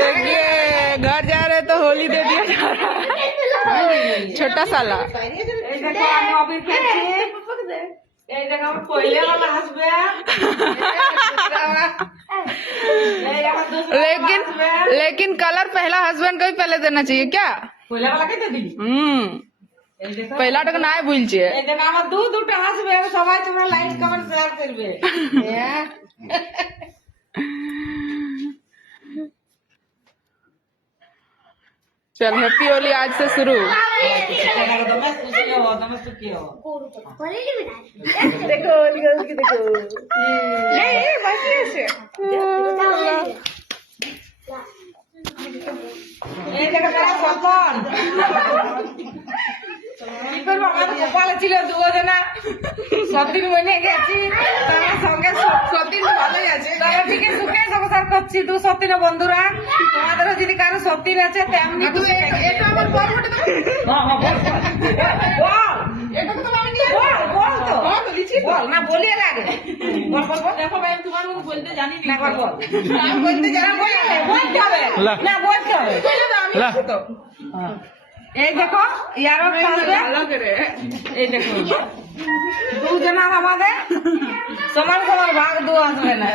देखिए घर जा रहे तो होली दे दिया जा रहा है छोटा साला। लेकिन कलर पहला हस्बैंड को ही पहले देना चाहिए क्या? पहला टक ना भूल দুটো হাসবে সবাই তোমরা লাইক কমেন্ট শেয়ার করবে। चल हैप्पी होली आज से शुरू। देखो देखो কপালে ছিল দুজনা সতীন মনে গেছি তার সঙ্গে সতীন ভালোই আছে তারা ঠিক সুখে সংসার করছি। তো সতীন বন্ধুরা তোমাদেরও যদি কারো সতীন আছে তেমনি এটা আমার বল বল বল না বলিয়ে লাগে বল বল বল। দেখো ভাই তোমার মুখ বলতে জানি না বল বল বলতে জানা বলতে হবে না বলতে হবে আমি তো। এই দেখো ইয়ারও এই দেখো দুজনের আমাদের সমান সমান ভাগ দু আসবে না।